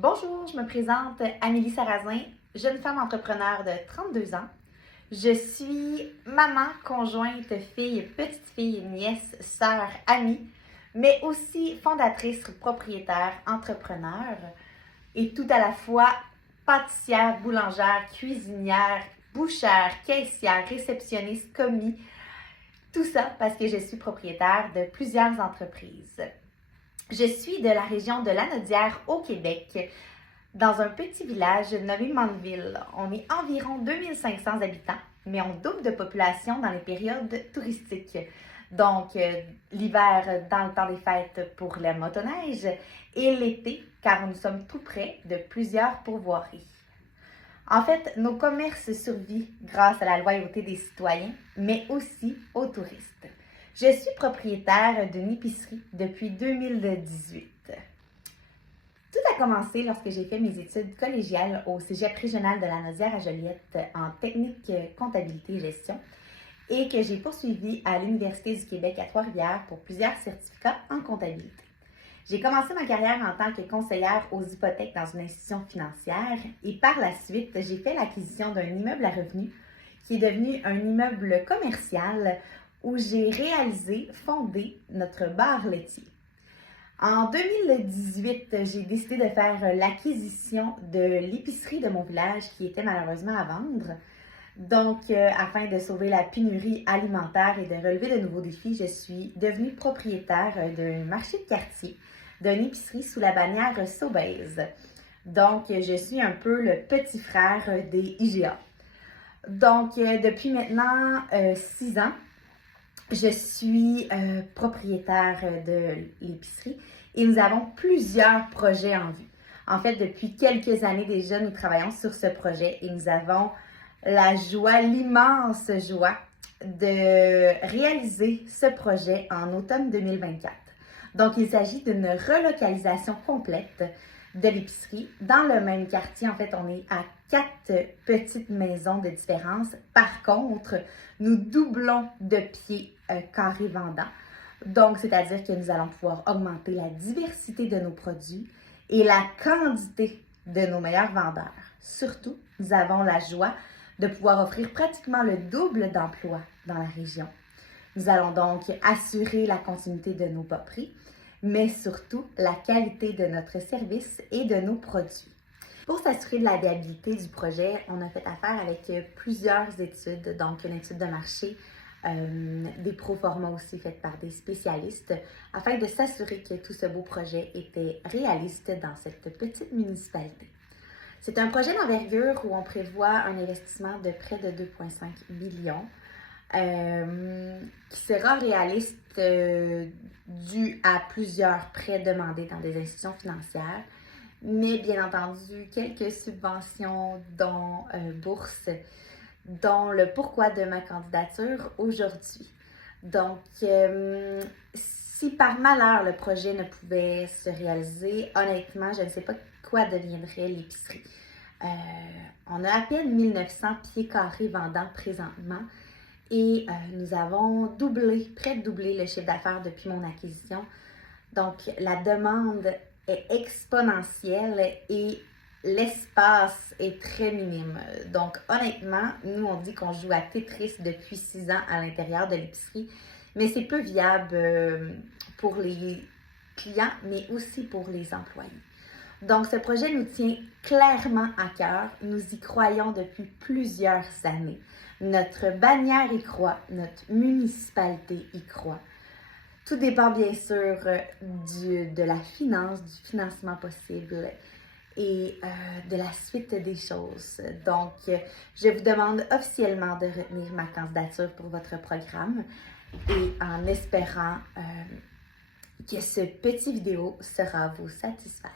Bonjour, je me présente Amélie Sarrazin, jeune femme entrepreneure de 32 ans. Je suis maman, conjointe, fille, petite-fille, nièce, sœur, amie, mais aussi fondatrice, propriétaire, entrepreneur et tout à la fois pâtissière, boulangère, cuisinière, bouchère, caissière, réceptionniste, commis. Tout ça parce que je suis propriétaire de plusieurs entreprises. Je suis de la région de Lanaudière au Québec, dans un petit village nommé Mandeville. On est environ 2500 habitants, mais on double de population dans les périodes touristiques. Donc, l'hiver dans le temps des fêtes pour la motoneige et l'été, car nous sommes tout près de plusieurs pourvoiries. En fait, nos commerces survivent grâce à la loyauté des citoyens, mais aussi aux touristes. Je suis propriétaire d'une épicerie depuis 2018. Tout a commencé lorsque j'ai fait mes études collégiales au Cégep régional de Lanaudière à Joliette en technique comptabilité et gestion et que j'ai poursuivi à l'Université du Québec à Trois-Rivières pour plusieurs certificats en comptabilité. J'ai commencé ma carrière en tant que conseillère aux hypothèques dans une institution financière et par la suite, j'ai fait l'acquisition d'un immeuble à revenus qui est devenu un immeuble commercial où j'ai fondé notre bar laitier. En 2018, j'ai décidé de faire l'acquisition de l'épicerie de mon village qui était malheureusement à vendre. Donc, afin de sauver la pénurie alimentaire et de relever de nouveaux défis, je suis devenue propriétaire d'un marché de quartier, d'une épicerie sous la bannière Sobeys. Donc, je suis un peu le petit frère des IGA. Donc, depuis maintenant 6 ans, je suis propriétaire de l'épicerie et nous avons plusieurs projets en vue. En fait, depuis quelques années déjà, nous travaillons sur ce projet et nous avons la joie, l'immense joie de réaliser ce projet en automne 2024. Donc, il s'agit d'une relocalisation complète de l'épicerie dans le même quartier. En fait, on est à 4 petites maisons de différence. Par contre, nous doublons de pieds carrés vendants. Donc, c'est-à-dire que nous allons pouvoir augmenter la diversité de nos produits et la quantité de nos meilleurs vendeurs. Surtout, nous avons la joie de pouvoir offrir pratiquement le double d'emplois dans la région. Nous allons donc assurer la continuité de nos bas prix, mais surtout la qualité de notre service et de nos produits. Pour s'assurer de la viabilité du projet, on a fait affaire avec plusieurs études, donc une étude de marché, des proformas aussi faites par des spécialistes, afin de s'assurer que tout ce beau projet était réaliste dans cette petite municipalité. C'est un projet d'envergure où on prévoit un investissement de près de 2,5 millions qui sera réaliste dû à plusieurs prêts demandés dans des institutions financières, mais bien entendu quelques subventions dont bourses, dont le pourquoi de ma candidature aujourd'hui. Donc, si par malheur le projet ne pouvait se réaliser, honnêtement, je ne sais pas quoi deviendrait l'épicerie. On a à peine 1900 pieds carrés vendants présentement et nous avons près de doublé le chiffre d'affaires depuis mon acquisition. Donc, la demande est exponentielle et l'espace est très minime. Donc, honnêtement, nous, on dit qu'on joue à Tetris depuis 6 ans à l'intérieur de l'épicerie, mais c'est peu viable pour les clients, mais aussi pour les employés. Donc, ce projet nous tient clairement à cœur. Nous y croyons depuis plusieurs années. Notre bannière y croit, notre municipalité y croit. Tout dépend bien sûr de la finance, du financement possible et de la suite des choses. Donc, je vous demande officiellement de retenir ma candidature pour votre programme et en espérant que ce petit vidéo sera vous satisfaire.